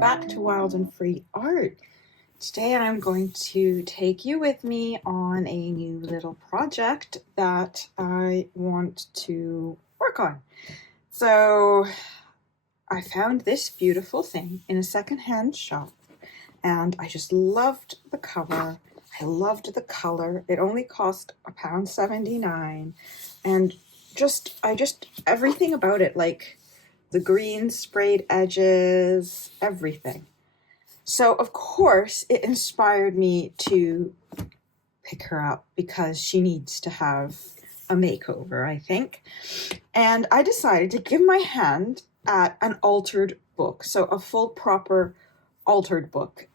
back to Wild and Free Art. Today I'm going to take you with me on a new little project that I want to work on. So I found this beautiful thing in a secondhand shop and I just loved the cover. I loved the color. It only cost £1.79 and everything about it, like the green sprayed edges, everything. So of course it inspired me to pick her up because she needs to have a makeover, I think. And I decided to give my hand at an altered book. So a full proper altered book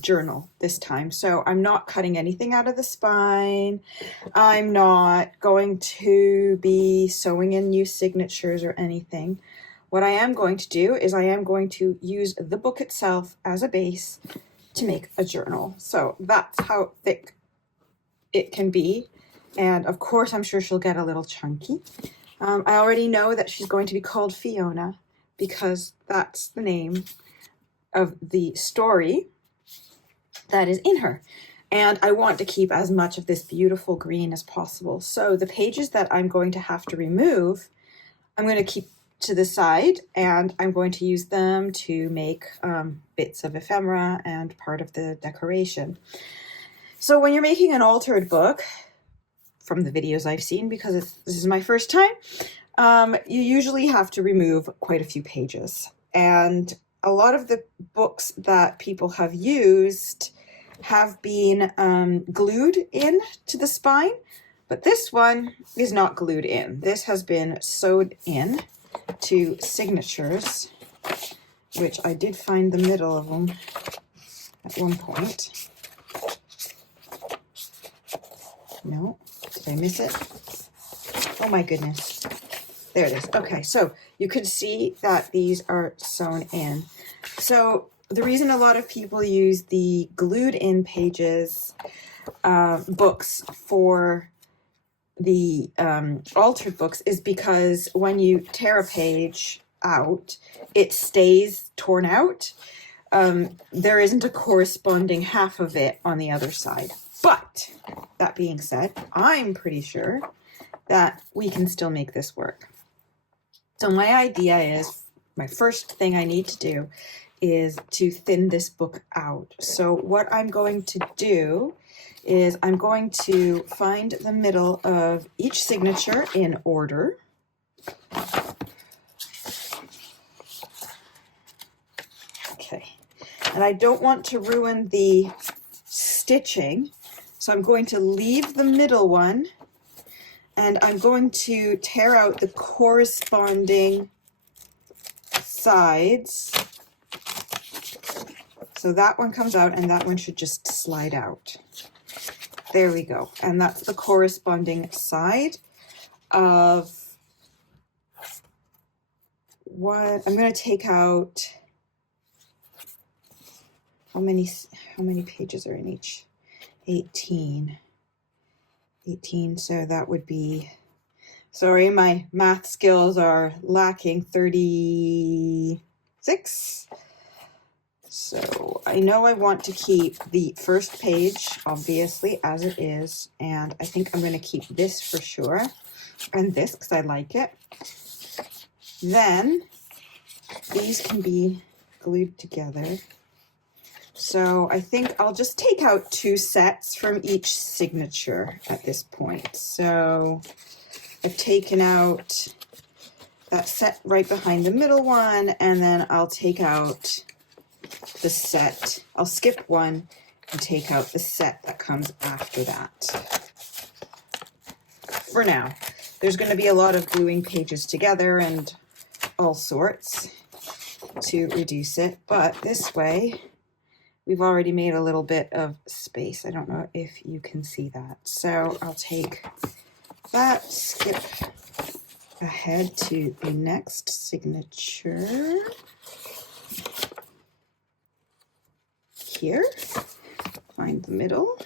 journal this time. So I'm not cutting anything out of the spine. I'm not going to be sewing in new signatures or anything. What I am going to do is I am going to use the book itself as a base to make a journal. So that's how thick it can be. And of course, I'm sure she'll get a little chunky. I already know that she's going to be called Fiona because that's the name of the story that is in her. And I want to keep as much of this beautiful green as possible. So the pages that I'm going to have to remove, I'm going to keep to the side and I'm going to use them to make bits of ephemera and part of the decoration. So when you're making an altered book, from the videos I've seen, because this is my first time, you usually have to remove quite a few pages. And a lot of the books that people have used have been glued in to the spine, but this one is not glued in. This has been sewed in to signatures, which I did find the middle of them at one point. No, did I miss it? Oh my goodness. There it is. Okay, so you could see that these are sewn in. So the reason a lot of people use the glued in pages books for the altered books is because when you tear a page out, it stays torn out. There isn't a corresponding half of it on the other side. But that being said, I'm pretty sure that we can still make this work. So my idea is, my first thing I need to do is to thin this book out. So what I'm going to do is I'm going to find the middle of each signature in order. Okay, and I don't want to ruin the stitching, so I'm going to leave the middle one and I'm going to tear out the corresponding sides. So that one comes out and that one should just slide out. There we go. And that's the corresponding side of what I'm going to take out. How many pages are in each? 18. So that would be, sorry, my math skills are lacking, 36. So I know I want to keep the first page, obviously, as it is. And I think I'm going to keep this for sure. And this, because I like it. Then these can be glued together. So I think I'll just take out 2 sets from each signature at this point. So I've taken out that set right behind the middle one, and then I'll take out the set. I'll skip one and take out the set that comes after that. For now, there's going to be a lot of gluing pages together and all sorts to reduce it, but this way we've already made a little bit of space. I don't know if you can see that. So I'll take that, skip ahead to the next signature here, find the middle.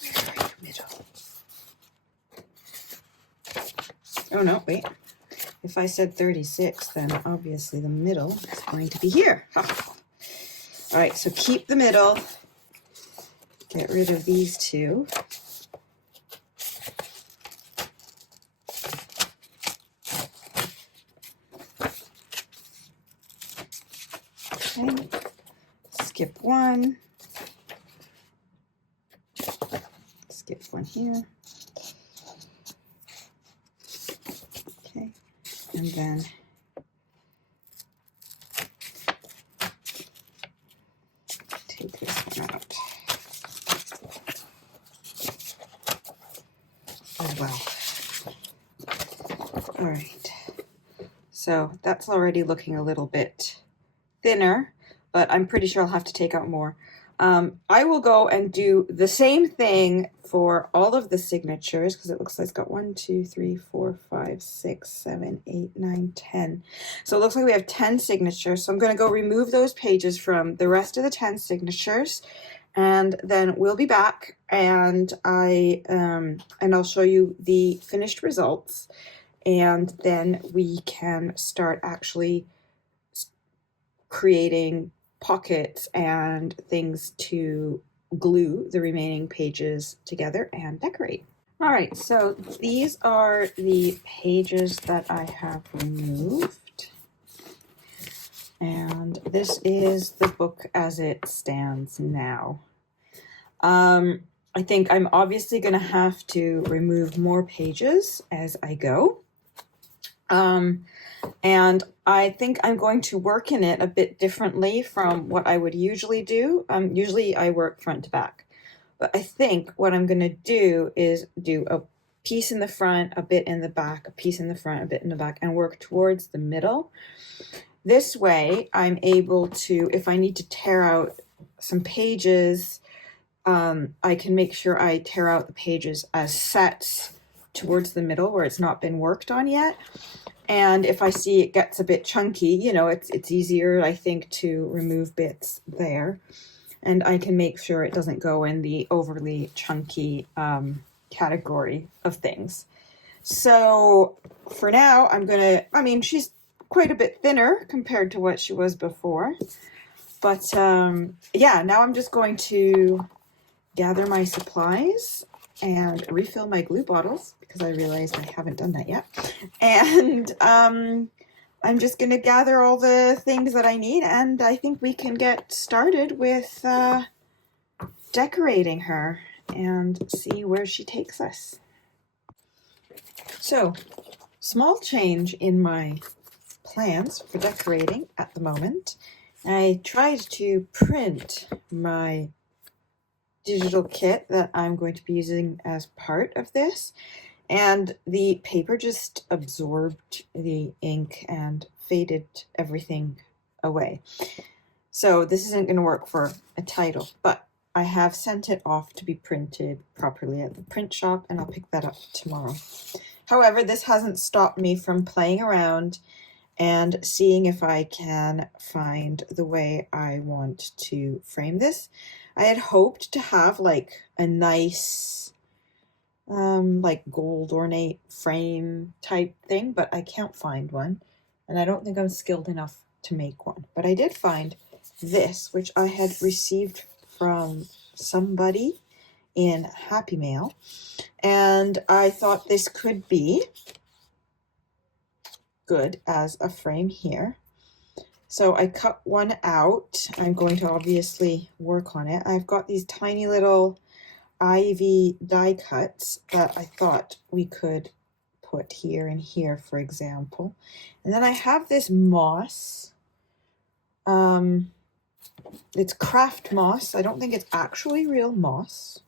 Where are your middle? Oh, no, wait. If I said 36, then obviously the middle is going to be here. Ha. All right, so keep the middle. Get rid of these two. Okay. Skip one. Skip one here. Okay. And then take this one out. Oh, wow. All right. So that's already looking a little bit thinner, but I'm pretty sure I'll have to take out more. I will go and do the same thing for all of the signatures because it looks like it's got 1, 2, 3, 4, 5, 6, 7, 8, 9, 10. So it looks like we have 10 signatures. So I'm going to go remove those pages from the rest of the 10 signatures, and then we'll be back, and I'll show you the finished results, and then we can start actually creating pockets and things to glue the remaining pages together and decorate. All right, so these are the pages that I have removed. And this is the book as it stands now. I think I'm obviously going to have to remove more pages as I go. And I think I'm going to work in it a bit differently from what I would usually do. Usually I work front to back, but I think what I'm going to do is do a piece in the front, a bit in the back, a piece in the front, a bit in the back, and work towards the middle. This way I'm able to, if I need to tear out some pages, I can make sure I tear out the pages as sets towards the middle where it's not been worked on yet. And if I see it gets a bit chunky, you know, it's easier, I think, to remove bits there. And I can make sure it doesn't go in the overly chunky category of things. So for now, she's quite a bit thinner compared to what she was before. But yeah, now I'm just going to gather my supplies and refill my glue bottles because I realized I haven't done that yet. And I'm just going to gather all the things that I need, and I think we can get started with decorating her and see where she takes us. So, small change in my plans for decorating at the moment. I tried to print my digital kit that I'm going to be using as part of this, and the paper just absorbed the ink and faded everything away. So this isn't going to work for a title, but I have sent it off to be printed properly at the print shop, and I'll pick that up tomorrow. However, this hasn't stopped me from playing around and seeing if I can find the way I want to frame this. I had hoped to have like a nice like gold ornate frame type thing, but I can't find one, and I don't think I'm skilled enough to make one. But I did find this, which I had received from somebody in Happy Mail, and I thought this could be good as a frame here. So I cut one out. I'm going to obviously work on it. I've got these tiny little ivy die cuts that I thought we could put here and here, for example. And then I have this moss. It's craft moss. I don't think it's actually real moss,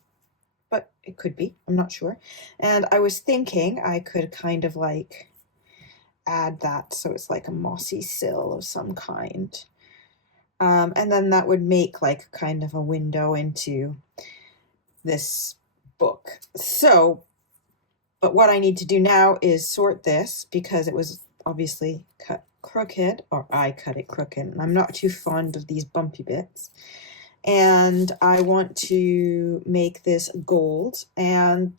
but it could be. I'm not sure. And I was thinking I could kind of like add that so it's like a mossy sill of some kind. And then that would make like kind of a window into this book. So, but what I need to do now is sort this because it was obviously cut crooked, or I cut it crooked, and I'm not too fond of these bumpy bits. And I want to make this gold and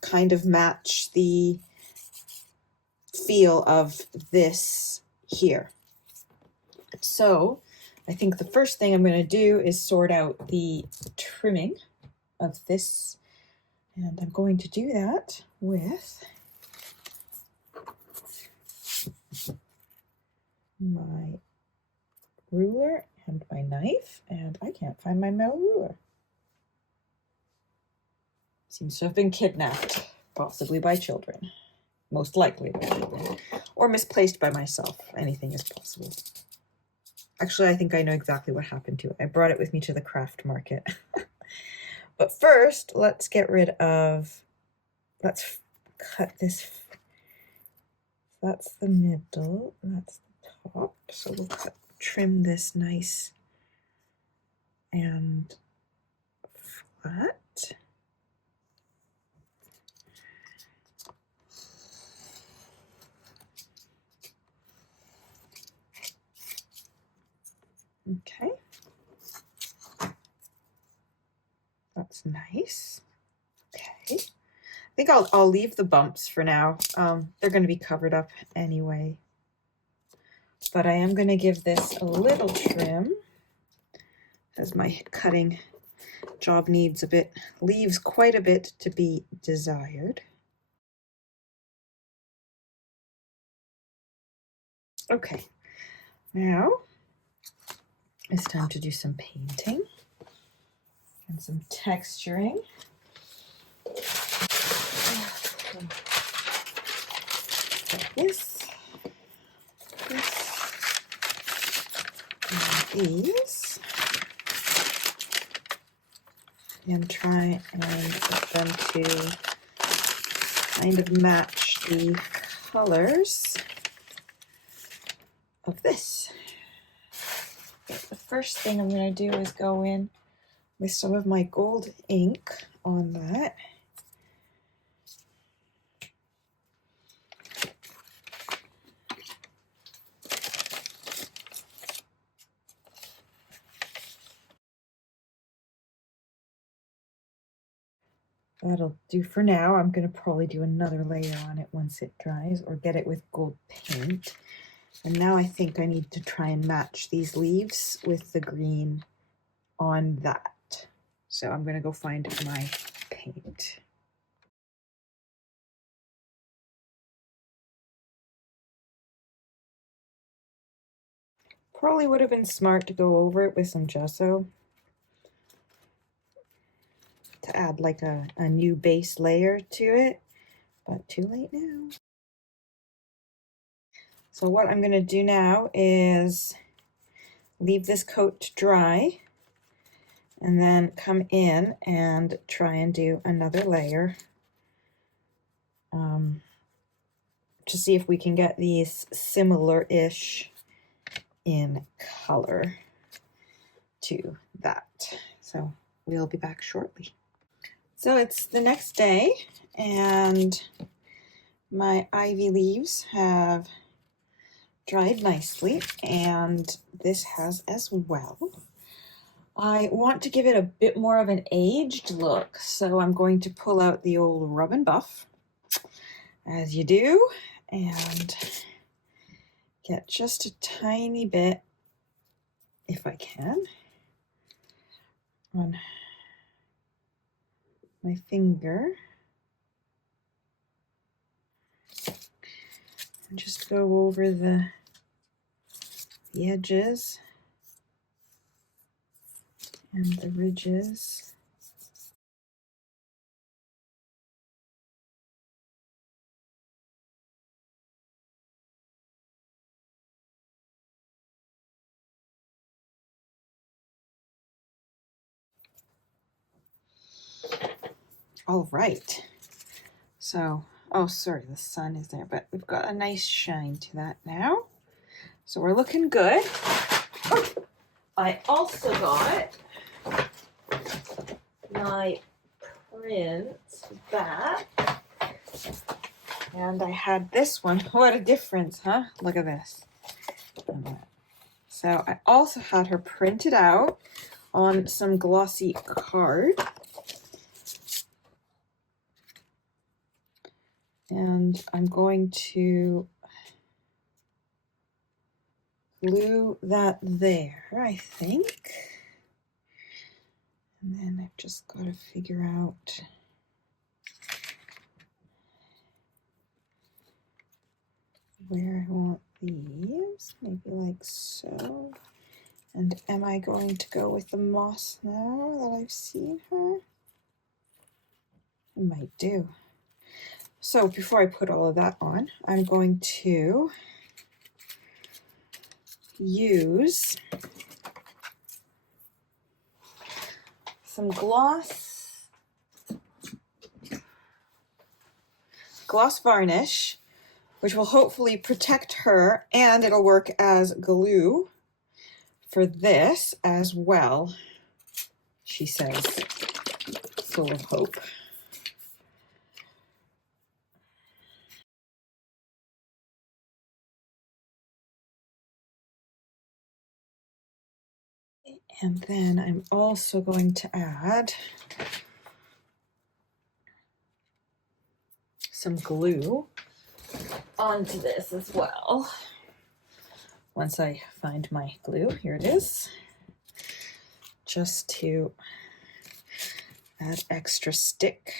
kind of match the feel of this here. So I think the first thing I'm going to do is sort out the trimming of this, and I'm going to do that with my ruler and my knife, and I can't find my metal ruler. Seems to have been kidnapped, possibly by children. Most likely by children. Or misplaced by myself. Anything is possible. Actually, I think I know exactly what happened to it. I brought it with me to the craft market. But first, let's get rid of... Let's cut this. That's the middle. That's the top. So we'll trim this nice and flat. Okay. That's nice. Okay. I think I'll leave the bumps for now. They're going to be covered up anyway. But I am going to give this a little trim, as my cutting job leaves quite a bit to be desired. Okay, now it's time to do some painting and some texturing. This, and these, and try and get them to kind of match the colors of this. Okay, the first thing I'm going to do is go in with some of my gold ink on that. That'll do for now. I'm going to probably do another layer on it once it dries, or get it with gold paint. And now I think I need to try and match these leaves with the green on that. So I'm going to go find my paint. Probably would have been smart to go over it with some gesso to add like a new base layer to it, but too late now. So what I'm going to do now is leave this coat to dry and then come in and try and do another layer to see if we can get these similar-ish in color to that. So we'll be back shortly. So it's the next day and my ivy leaves have dried nicely, and this has as well. I want to give it a bit more of an aged look, so I'm going to pull out the old Rub and Buff, as you do, and get just a tiny bit, if I can, on my finger. And just go over the edges and the ridges. All right. So, oh, sorry, the sun is there, but we've got a nice shine to that now. So we're looking good. Oh, I also got my print back. And I had this one. What a difference, huh? Look at this. So I also had her printed out on some glossy card. And I'm going to glue that there, I think. And then I've just got to figure out where I want these, maybe like so. And am I going to go with the moss now that I've seen her? I might do. So before I put all of that on, I'm going to use some gloss varnish, which will hopefully protect her, and it'll work as glue for this as well, she says, full of hope. And then I'm also going to add some glue onto this as well. Once I find my glue, here it is, just to add extra stick.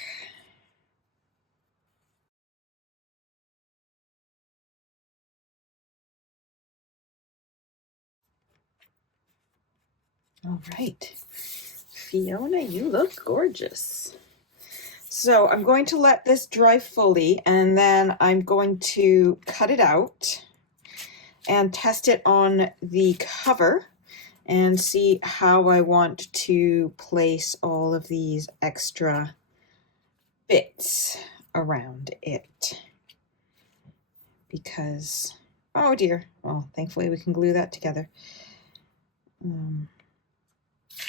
All right, Fiona, you look gorgeous. So I'm going to let this dry fully, and then I'm going to cut it out and test it on the cover and see how I want to place all of these extra bits around it. Because, oh dear, well, thankfully we can glue that together.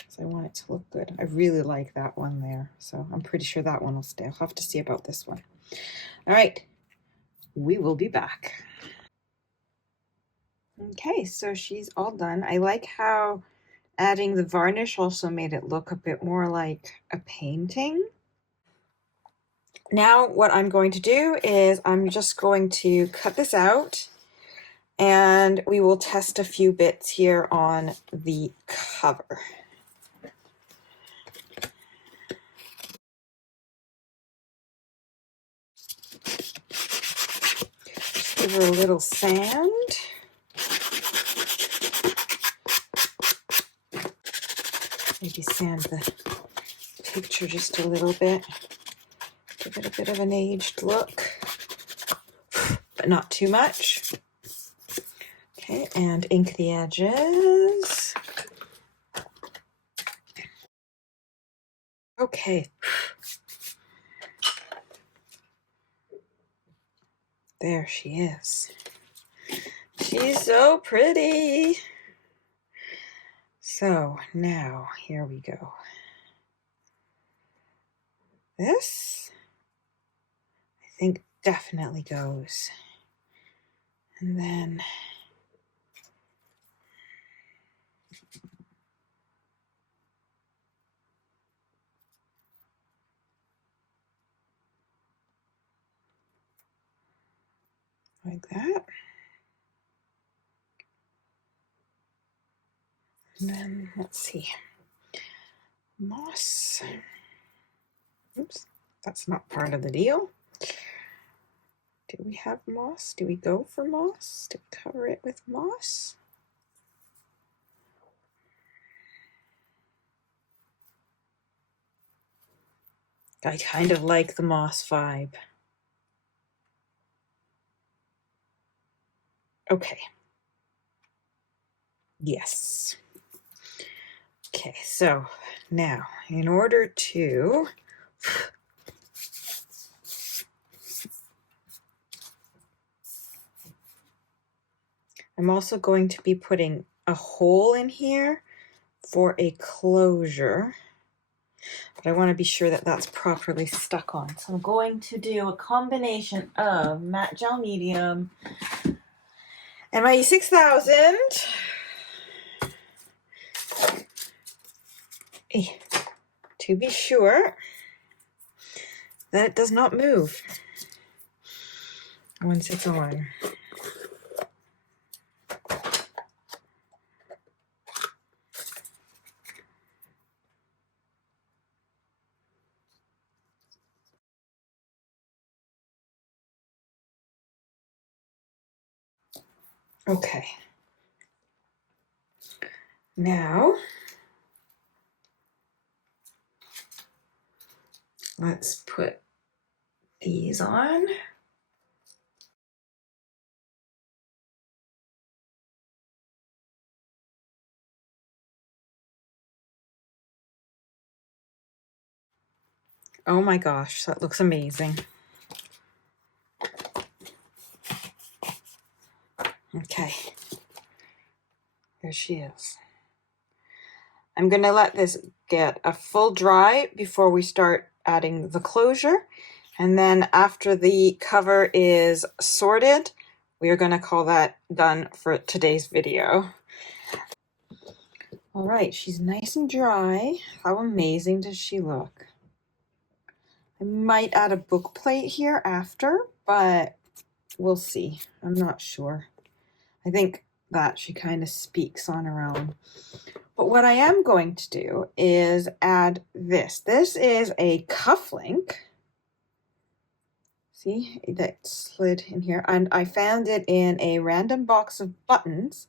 So I want it to look good. I really like that one there, so I'm pretty sure that one will stay. I'll have to see about this one. All right, we will be back. Okay, so she's all done. I like how adding the varnish also made it look a bit more like a painting. Now what I'm going to do is I'm just going to cut this out, and we will test a few bits here on the cover. Just give her a little sand. Maybe sand the picture just a little bit. Give it a bit of an aged look, but not too much. Okay, and ink the edges. Okay. There she is. She's so pretty. So now, here we go. This, I think, definitely goes. And then like that. And then, let's see, moss. Oops, that's not part of the deal. Do we have moss? Do we go for moss? Do we cover it with moss? I kind of like the moss vibe. Okay. Yes. Okay, so now in order to I'm also going to be putting a hole in here for a closure, but I want to be sure that that's properly stuck on. So I'm going to do a combination of matte gel medium and my E6000 to be sure that it does not move. once it's on. Okay. Now, let's put these on. Oh my gosh, that looks amazing. Okay, there she is. I'm going to let this get a full dry before we start adding the closure. And then after the cover is sorted, we are going to call that done for today's video. All right, she's nice and dry. How amazing does she look? I might add a book plate here after, but we'll see. I'm not sure. I think that she kind of speaks on her own. But what I am going to do is add this. This is a cufflink. See, that slid in here. And I found it in a random box of buttons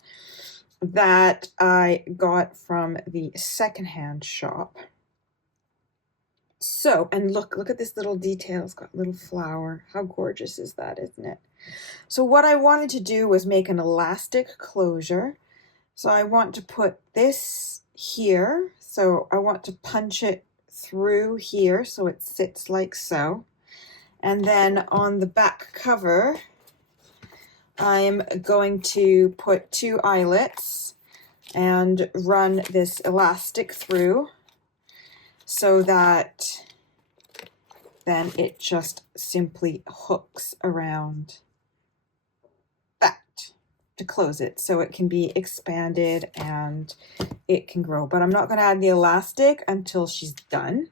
that I got from the secondhand shop. So, and look at this little detail. It's got a little flower. How gorgeous is that, isn't it? So what I wanted to do was make an elastic closure. So I want to put this here. So I want to punch it through here so it sits like so. And then on the back cover, I'm going to put 2 eyelets and run this elastic through so that then it just simply hooks around that to close it so it can be expanded and it can grow. But I'm not going to add the elastic until she's done.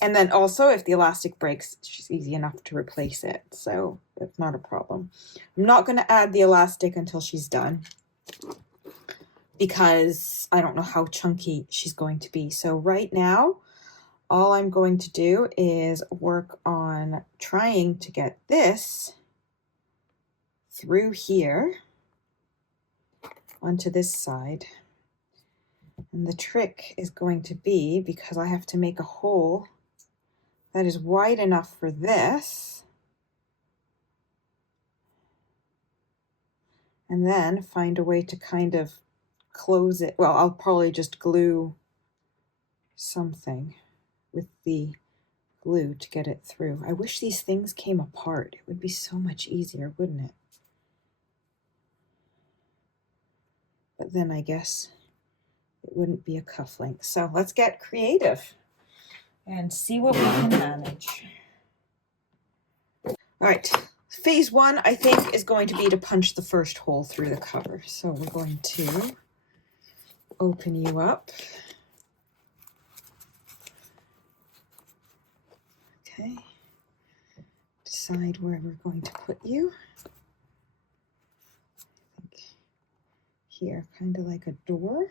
And then also if the elastic breaks, she's easy enough to replace it. So it's not a problem. I'm not going to add the elastic until she's done because I don't know how chunky she's going to be. So right now, all I'm going to do is work on trying to get this through here onto this side. And the trick is going to be, because I have to make a hole that is wide enough for this, and then find a way to kind of close it. Well, I'll probably just glue something with the glue to get it through. I wish these things came apart. It would be so much easier, wouldn't it? But then I guess it wouldn't be a cufflink. So let's get creative and see what we can manage. All right, phase 1, I think, is going to be to punch the first hole through the cover. So we're going to open you up. Okay, decide where we're going to put you. I think here, kind of like a door.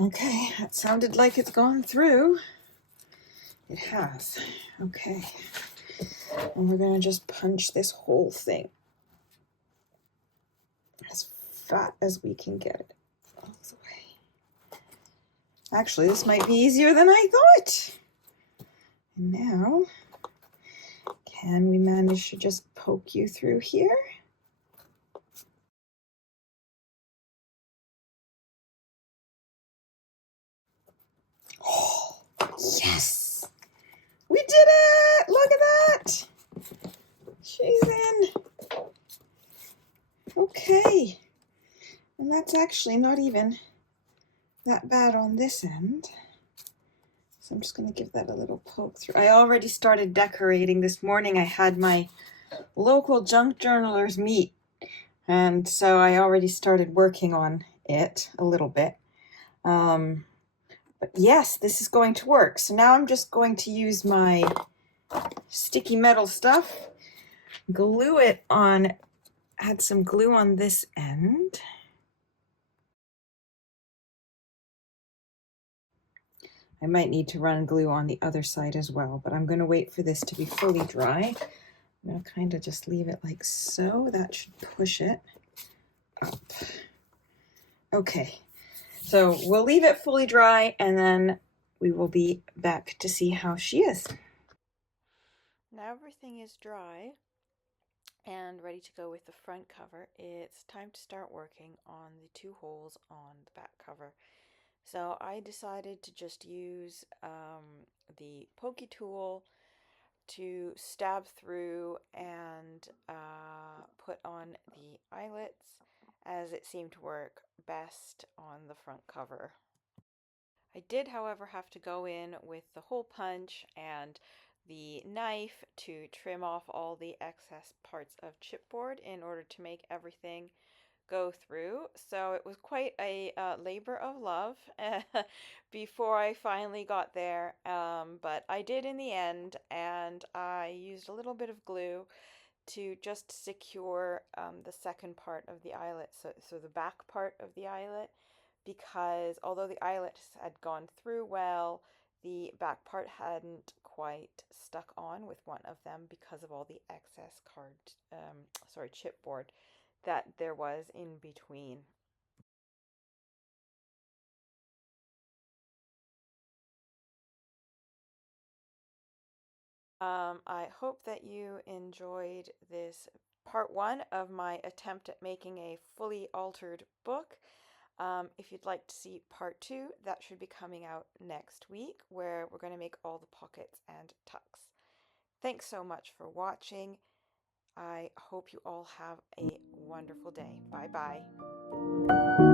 Okay, that sounded like it's gone through. It has. Okay, and we're going to just punch this whole thing as fat as we can get it all the way. Actually, this might be easier than I thought. And now, can we manage to just poke you through here? Oh, yes! We did it! Look at that! She's in. Okay. And that's actually not even that bad on this end. So I'm just going to give that a little poke through. I already started decorating this morning. I had my local junk journalers meet, and so I already started working on it a little bit. But yes, this is going to work. So now I'm just going to use my sticky metal stuff, glue it on, add some glue on this end. I might need to run glue on the other side as well, but I'm going to wait for this to be fully dry. I'm going to kind of just leave it like so. That should push it up. Okay, so we'll leave it fully dry and then we will be back to see how she is. Now everything is dry and ready to go with the front cover. It's time to start working on the 2 holes on the back cover. So I decided to just use the pokey tool to stab through and put on the eyelets, as it seemed to work best on the front cover. I did, however, have to go in with the hole punch and the knife to trim off all the excess parts of chipboard in order to make everything go through. So it was quite a labor of love before I finally got there, but I did in the end, and I used a little bit of glue to just secure the second part of the eyelet, so the back part of the eyelet, because although the eyelets had gone through well, the back part hadn't quite stuck on with one of them because of all the excess chipboard that there was in between. I hope that you enjoyed this part 1 of my attempt at making a fully altered book. If you'd like to see part 2, that should be coming out next week, where we're going to make all the pockets and tucks. Thanks so much for watching. I hope you all have a wonderful day. Bye bye.